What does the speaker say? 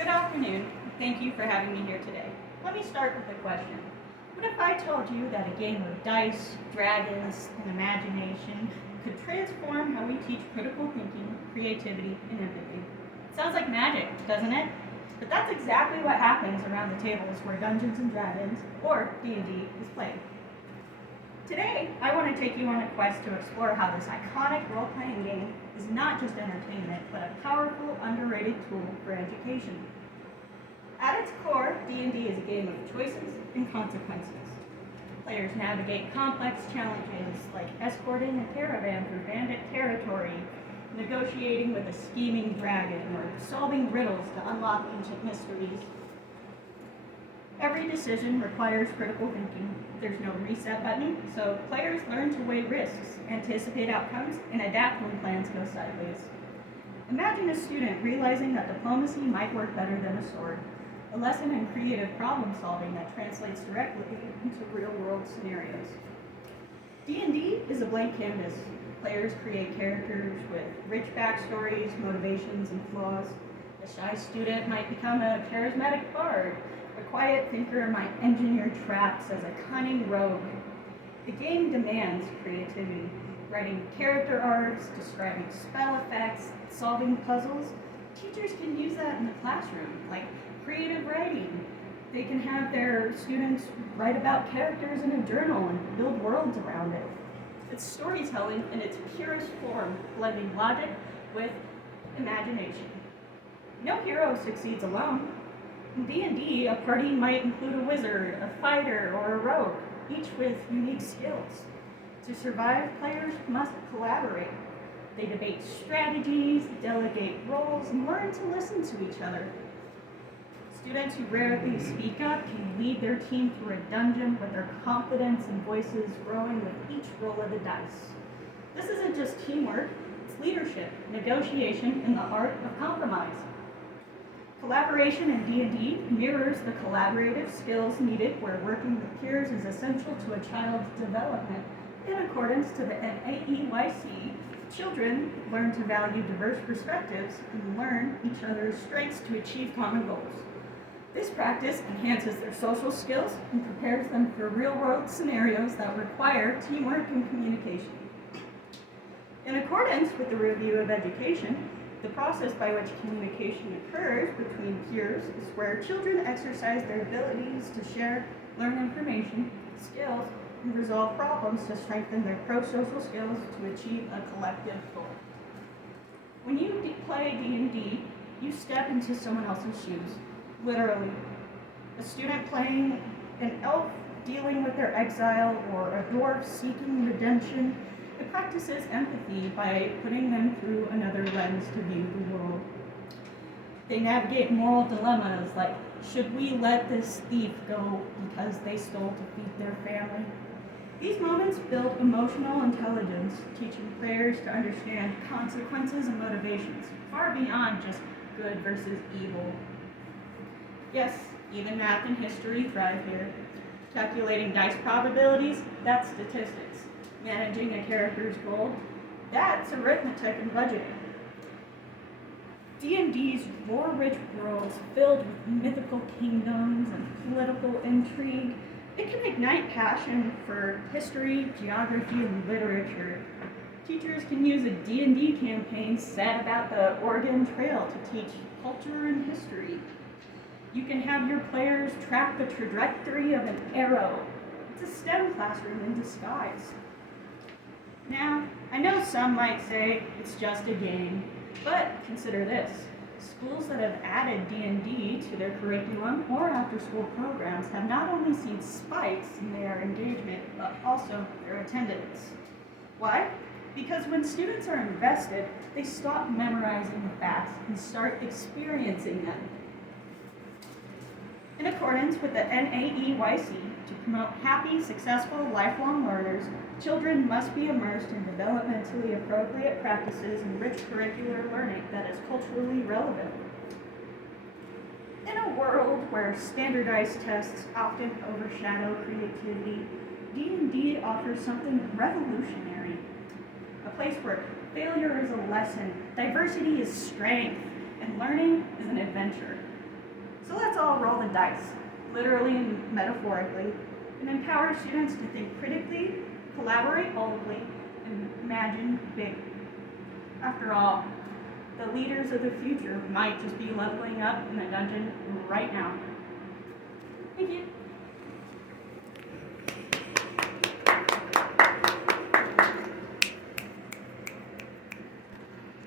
Good afternoon. Thank you for having me here today. Let me start with a question. What if I told you that a game of dice, dragons, and imagination could transform how we teach critical thinking, creativity, and empathy? Sounds like magic, doesn't it? But that's exactly what happens around the tables where Dungeons and Dragons, or D&D, is played. Today, I want to take you on a quest to explore how this iconic role-playing game is not just entertainment, but a powerful, underrated tool for education. At its core, D&D is a game of choices and consequences. Players navigate complex challenges like escorting a caravan through bandit territory, negotiating with a scheming dragon, or solving riddles to unlock ancient mysteries. Every decision requires critical thinking. There's no reset button, so players learn to weigh risks, anticipate outcomes, and adapt when plans go sideways. Imagine a student realizing that diplomacy might work better than a sword, a lesson in creative problem solving that translates directly into real-world scenarios. D&D is a blank canvas. Players create characters with rich backstories, motivations, and flaws. A shy student might become a charismatic bard. A quiet thinker might engineer traps as a cunning rogue. The game demands creativity, writing character arcs, describing spell effects, solving puzzles. Teachers can use that in the classroom, like creative writing. They can have their students write about characters in a journal and build worlds around it. It's storytelling in its purest form, blending logic with imagination. No hero succeeds alone. In D&D, a party might include a wizard, a fighter, or a rogue, each with unique skills. To survive, players must collaborate. They debate strategies, delegate roles, and learn to listen to each other. Students who rarely speak up can lead their team through a dungeon with their confidence and voices growing with each roll of the dice. This isn't just teamwork, it's leadership, negotiation, and the art of compromise. Collaboration in D&D mirrors the collaborative skills needed where working with peers is essential to a child's development. In accordance to the NAEYC, children learn to value diverse perspectives and learn each other's strengths to achieve common goals. This practice enhances their social skills and prepares them for real-world scenarios that require teamwork and communication. In accordance with the Review of Education, the process by which communication occurs between peers is where children exercise their abilities to share, learn information, skills, and resolve problems to strengthen their pro-social skills to achieve a collective goal. When you play D&D, you step into someone else's shoes, literally. A student playing an elf dealing with their exile or a dwarf seeking redemption. It practices empathy by putting them through another lens to view the world. They navigate moral dilemmas like, should we let this thief go because they stole to feed their family? These moments build emotional intelligence, teaching players to understand consequences and motivations, far beyond just good versus evil. Yes, even math and history thrive here. Calculating dice probabilities, that's statistics. Managing a character's goal, that's arithmetic and budgeting. D&D's lore-rich worlds filled with mythical kingdoms and political intrigue, it can ignite passion for history, geography, and literature. Teachers can use a D&D campaign set about the Oregon Trail to teach culture and history. You can have your players track the trajectory of an arrow. It's a STEM classroom in disguise. Now, I know some might say it's just a game, but consider this. Schools that have added D&D to their curriculum or after-school programs have not only seen spikes in their engagement, but also their attendance. Why? Because when students are invested, they stop memorizing the facts and start experiencing them. In accordance with the NAEYC, to promote happy, successful, lifelong learners, children must be immersed in developmentally appropriate practices and rich curricular learning that is culturally relevant. In a world where standardized tests often overshadow creativity, D&D offers something revolutionary. A place where failure is a lesson, diversity is strength, and learning is an adventure. So let's all roll the dice, literally and metaphorically, and empower students to think critically, collaborate boldly, and imagine big. After all, the leaders of the future might just be leveling up in the dungeon right now. Thank you.